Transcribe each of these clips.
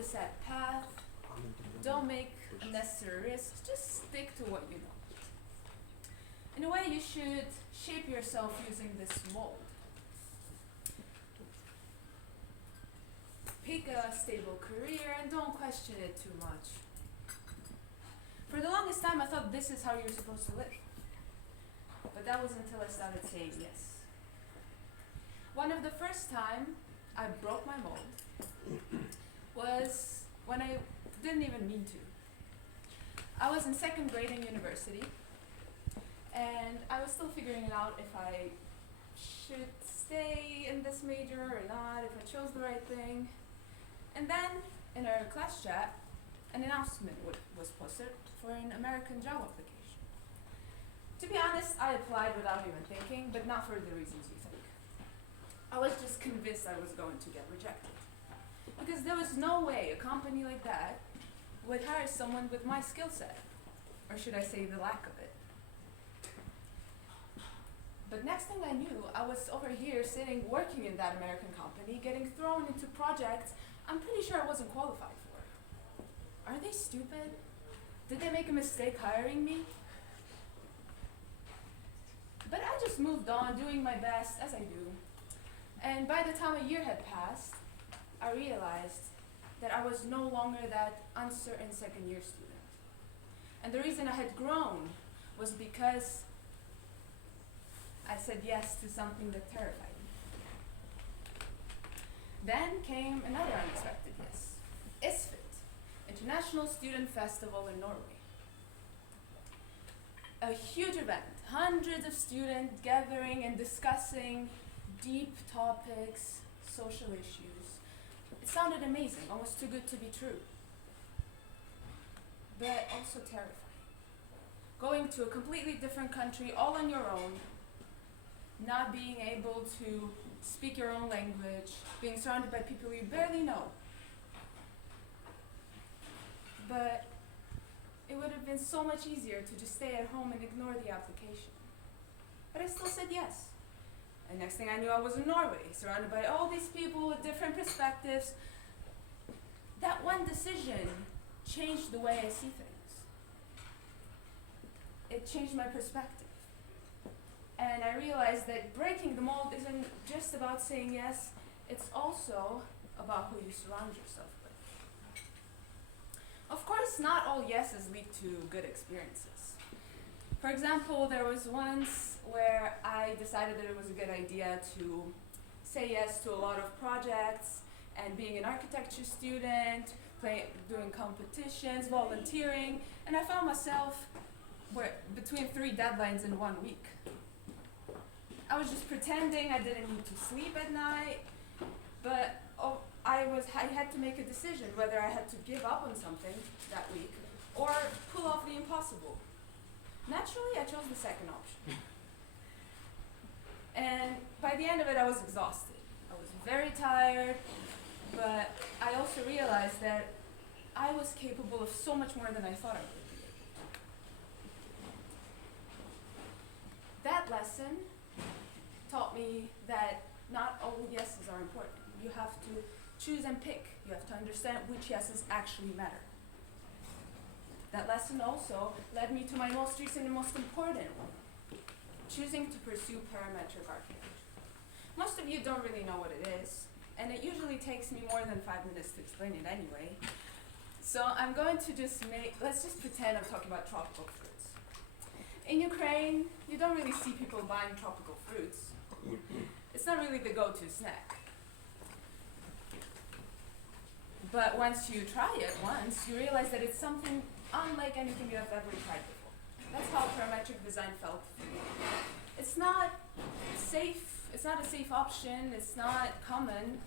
the set path. Don't make unnecessary risks. Just stick to what you know. In a way, you should shape yourself using this mold. Pick a stable career and don't question it too much. For the longest time, I thought this is how you're supposed to live. But that was until I started saying yes. One of the first time I broke my mold was when I didn't even mean to. I was in second grade in university, and I was still figuring out if I should stay in this major or not, if I chose the right thing. And then, in our class chat, an announcement was posted for an American job application. To be honest, I applied without even thinking, but not for the reasons you think. I was just convinced I was going to get rejected. Because there was no way a company like that would hire someone with my skill set. Or should I say the lack of it. But next thing I knew, I was over here sitting, working in that American company, getting thrown into projects I'm pretty sure I wasn't qualified for. Are they stupid? Did they make a mistake hiring me? But I just moved on, doing my best, as I do. And by the time a year had passed, I realized that I was no longer that uncertain second-year student. And the reason I had grown was because I said yes to something that terrified me. Then came another unexpected yes. ISFIT, International Student Festival in Norway. A huge event, hundreds of students gathering and discussing deep topics, social issues. It sounded amazing, almost too good to be true. But also terrifying. Going to a completely different country all on your own, not being able to speak your own language, being surrounded by people you barely know. But it would have been so much easier to just stay at home and ignore the application. But I still said yes. And next thing I knew, I was in Norway, surrounded by all these people with different perspectives. That one decision changed the way I see things. It changed my perspective. And I realized that breaking the mold isn't just about saying yes, it's also about who you surround yourself with. Of course, not all yeses lead to good experiences. For example, there was once where I decided that it was a good idea to say yes to a lot of projects, and being an architecture student, doing competitions, volunteering, and I found myself between 3 deadlines in 1 week. I was just pretending I didn't need to sleep at night, but I had to make a decision whether I had to give up on something that week or pull off the impossible. Naturally, I chose the second option. And by the end of it, I was exhausted. I was very tired, but I also realized that I was capable of so much more than I thought I would be. That lesson taught me that not all yeses are important. You have to choose and pick. You have to understand which yeses actually matter. That lesson also led me to my most recent and most important one, choosing to pursue parametric architecture. Most of you don't really know what it is, and it usually takes me more than 5 minutes to explain it anyway. So I'm going to let's just pretend I'm talking about tropical fruits. In Ukraine, you don't really see people buying tropical fruits. It's not really the go-to snack. But once you try it once, you realize that it's something unlike anything you have ever tried before. That's how parametric design felt for me. It's not safe, it's not a safe option, it's not common,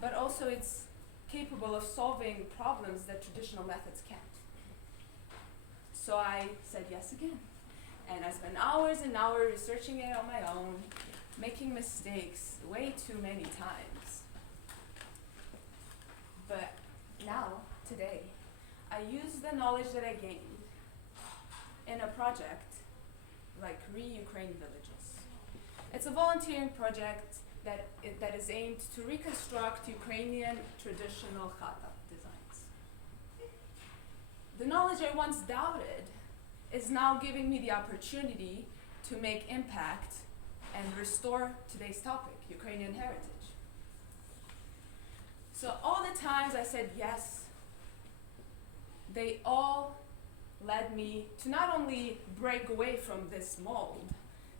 but also it's capable of solving problems that traditional methods can't. So I said yes again. And I spent hours and hours researching it on my own, making mistakes way too many times. But now, today, I use the knowledge that I gained in a project like Re-Ukraine Villages. It's a volunteering project that is aimed to reconstruct Ukrainian traditional chata designs. The knowledge I once doubted is now giving me the opportunity to make impact and restore today's topic, Ukrainian heritage. So all the times I said yes, they all led me to not only break away from this mold,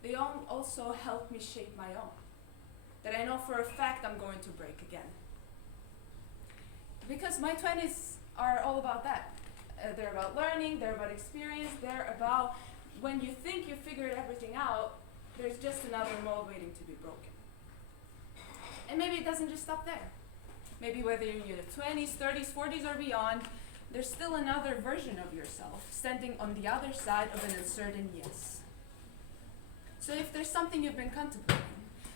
they also helped me shape my own, that I know for a fact I'm going to break again. Because my 20s are all about that. They're about learning, they're about experience, they're about when you think you figured everything out, there's just another mold waiting to be broken. And maybe it doesn't just stop there. Maybe whether you're in your 20s, 30s, 40s, or beyond, there's still another version of yourself standing on the other side of an uncertain yes. So if there's something you've been contemplating,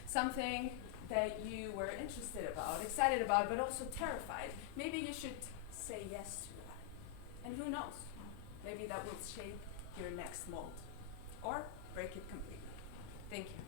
something that you were interested about, excited about, but also terrified, maybe you should say yes to that. And who knows? Maybe that will shape your next mold or break it completely. Thank you.